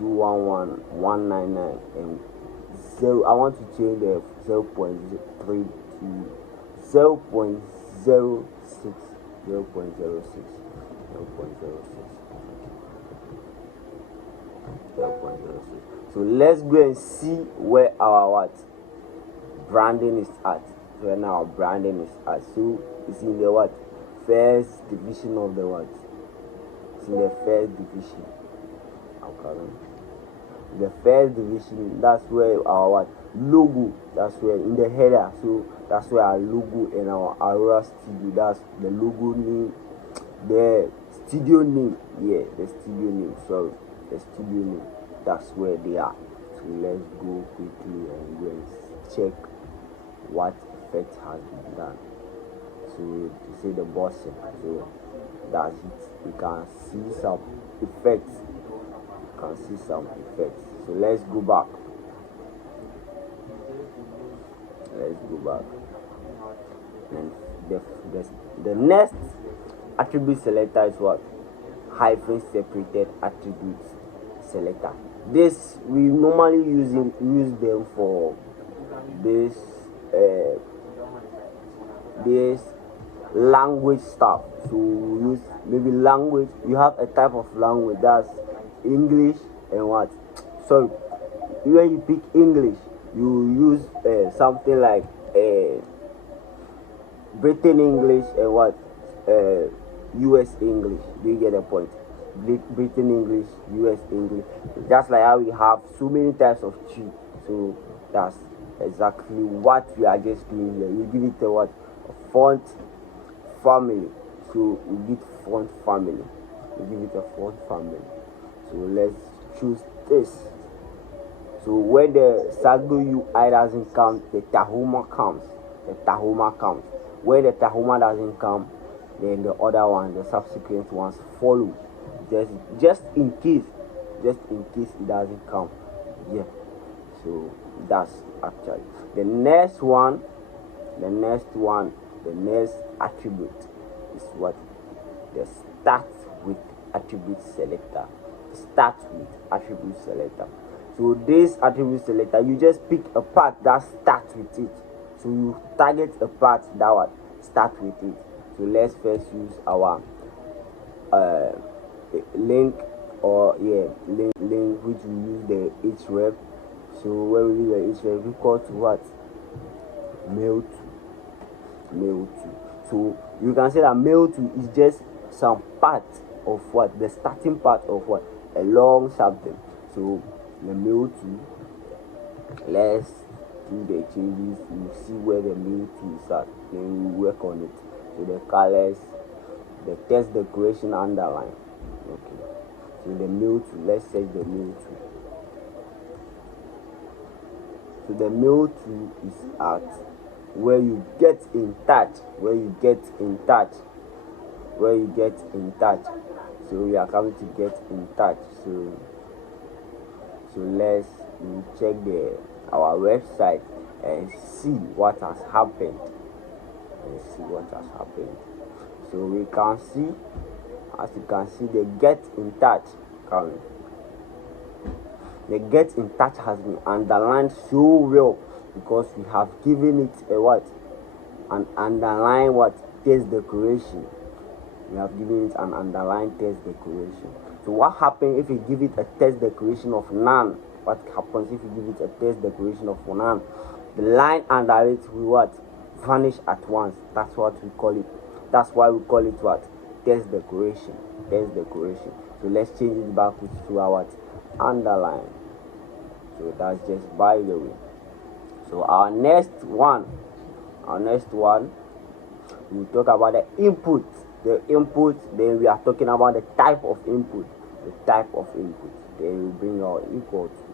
211,199 and 0. I want to change the 0.3 to 0.06. 0.06. 0.06. So let's go and see where our what branding is at. Where now our branding is at. So it's in the what first division of the what. It's in the first division. Okay. The first division. That's where our what logo. That's where in the header. So that's where our logo and our Aurora Studio. That's the logo name. The studio name. Yeah, the studio name. Sorry, the studio name. That's where they are. So let's go quickly and go and check what effect has been done. So to say the bossing. So that's it. You can see some effects. So let's go back. And the next attribute selector is what? Hyphen separated attributes selector. This we normally use them for this language stuff. So use maybe language. You have a type of language that's English and what? So when you pick English, you use something like Britain English and what? US English. Do you get the point? Britain English, US English. Just like how we have so many types of tree. So that's exactly what we are just doing here. You give it a what? A font family. So we give font family. We give it a font family. So let's choose this. So when the Sago UI doesn't come, the Tahoma comes. Where the Tahoma doesn't come, then the other one, the subsequent ones follow. Just in case it doesn't come. Yeah. So that's actually the next attribute is what? The start with attribute selector. So this attribute selector, you just pick a part that starts with it. So you target a part that would start with it. So let's first use our link which we use the href. So when we use the href, we call to what? Mail to. So you can say that mail to is just some part of what? The starting part of what? A long something. So the mail to, let's do the changes. You see where the mail to is at, then we work on it. So the colors, the text decoration underline. Okay. So the mail to, let's search the mail to. So the mail to is at where you get in touch. So we are coming to get in touch. So let's check our website and see what has happened. So we can see, as you can see, the get in touch coming. The get in touch has been underlined so well because we have given it a what? An underline what? Text decoration. We have given it an underlined text decoration. So what happens if you give it a text decoration of none? What happens if you give it a text decoration of none? The line under it will what? Vanish at once. That's what we call it. That's why we call it what? Text decoration. So let's change it back to our what? Underline. So that's just by the way. So our next one, we talk about the input. Then we are talking about the type of input. Then we bring our equal to.